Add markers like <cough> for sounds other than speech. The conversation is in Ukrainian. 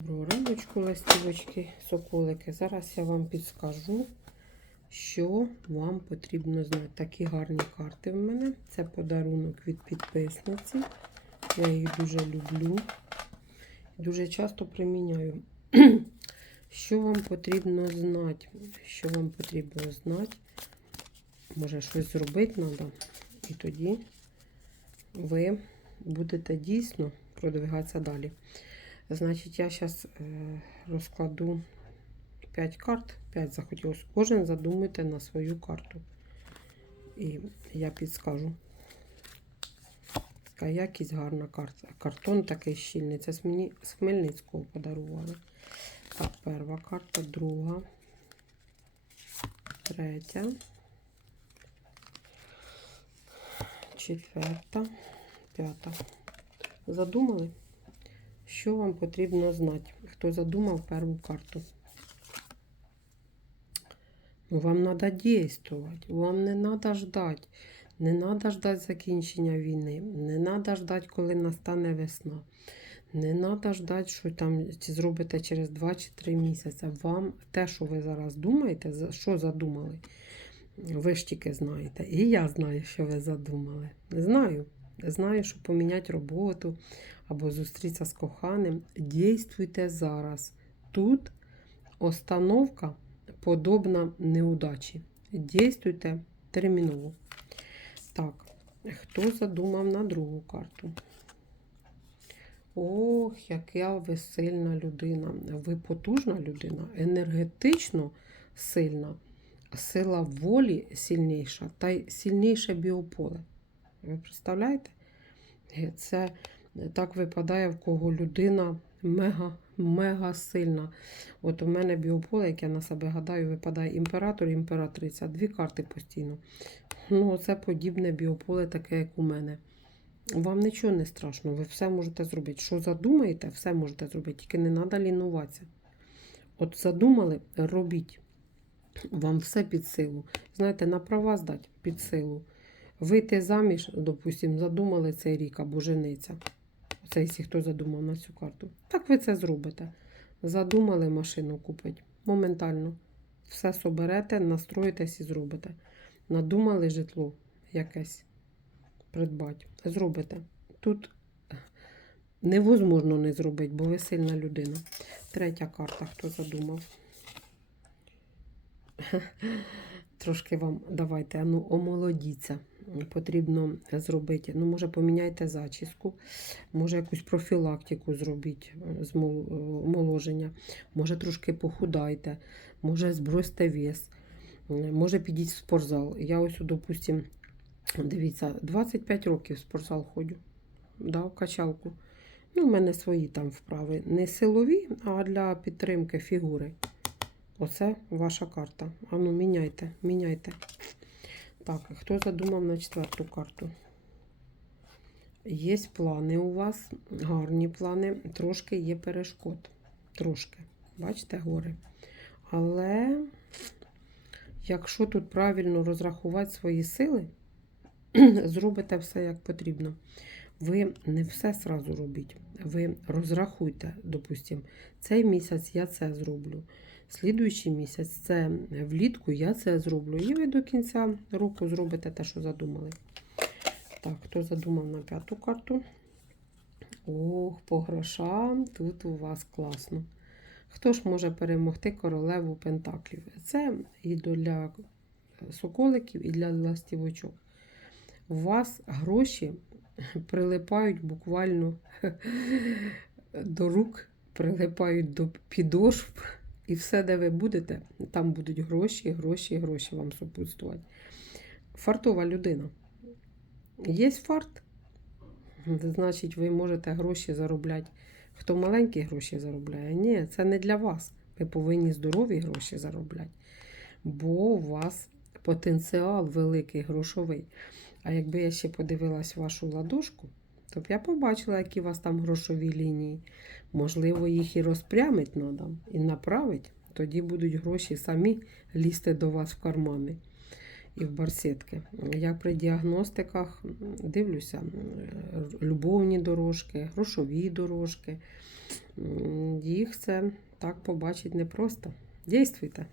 Доброго раночку, ластівочки, соколики. Зараз я вам підскажу, що вам потрібно знати. Такі гарні карти в мене. Це подарунок від підписниці. Я їх дуже люблю. Дуже часто приміняю. <clears throat> Що вам потрібно знати? Що вам потрібно знати? Може, щось зробити треба. І тоді ви будете дійсно продвигатися далі. Значить, я зараз е, розкладу 5 карт. 5 захотілося. Кожен задумуйте на свою карту. І я підскажу. Така якість гарна карта. Картон такий щільний. Це мені з Хмельницького подарували. Так, перша карта, друга, третя, четверта, п'ята. Задумали? Що вам потрібно знати? Хто задумав першу карту? Ну, вам треба дійствувати, вам не треба ждати. Не треба ждати закінчення війни, не треба ждати, коли настане весна. Не треба ждати, що там зробите через 2 чи 3 місяці. Вам те, що ви зараз думаєте, що задумали, ви ж тільки знаєте. І я знаю, що ви задумали. Знаю. Знаю, що поміняти роботу або зустрітися з коханим. Дійствуйте зараз. Тут остановка подобна неудачі. Дійствуйте терміново. Так, хто задумав на другу карту? Ох, яка ви сильна людина. Ви потужна людина, енергетично сильна, сила волі сильніша та й сильніше біополе. Ви представляєте? Це так випадає, в кого людина мега, мега сильна. От у мене біополе, як я на себе гадаю, випадає імператор і імператриця. Дві карти постійно. Ну, це подібне біополе, таке, як у мене. Вам нічого не страшно, ви все можете зробити. Що задумаєте, все можете зробити, тільки не треба лінуватися. От задумали, робіть. Вам все під силу. Знаєте, на права здати під силу. Вийти заміж, допустимо, задумали цей рік або жениться. Це якщо хто задумав на цю карту. Так ви це зробите. Задумали машину купити. Моментально. Все соберете, настроїтесь і зробите. Надумали житло якесь придбати. Зробите. Тут невозможно не зробити, бо ви сильна людина. Третя карта, хто задумав. <laughs> Трошки вам давайте, а ну, омолодіться. Потрібно зробити. Ну, може, поміняйте зачіску, може якусь профілактику зробіть е, з е, омоложення, може трошки похудайте, може збросьте вес, може підіть в спортзал. Я ось, допустим, дивіться, 25 років в спортзал ходжу, да, в качалку. Ну, у мене свої там вправи. Не силові, а для підтримки фігури. Оце ваша карта. Ану, міняйте, міняйте. Так, хто задумав на четверту карту? Є плани у вас, гарні плани, трошки є перешкод. Трошки. Бачите, гори. Але якщо тут правильно розрахувати свої сили, <clears throat> зробите все як потрібно. Ви не все сразу робіть. Ви розрахуйте, допустимо, цей місяць я це зроблю. Слідуючий місяць це влітку я це зроблю. І ви до кінця року зробите те, що задумали. Так, хто задумав на п'яту карту? Ох, по грошам тут у вас класно. Хто ж може перемогти королеву Пентаклів? Це і для соколиків, і для ластівочок. У вас гроші <laughs> прилипають буквально <laughs> до рук, прилипають до підошв. І все, де ви будете, там будуть гроші, гроші, гроші вам супутствувати. Фартова людина. Є фарт, значить, ви можете гроші заробляти. Хто маленькі гроші заробляє? Ні, це не для вас. Ви повинні здорові гроші заробляти. Бо у вас потенціал великий грошовий. А якби я ще подивилась вашу ладошку, то б я побачила, які у вас там грошові лінії. Можливо, їх і розпрямить треба, і направить. Тоді будуть гроші самі лізти до вас в кармани і в барсетки. Я при діагностиках дивлюся, любовні дорожки, грошові дорожки. їх це так побачить непросто. Дійствуйте!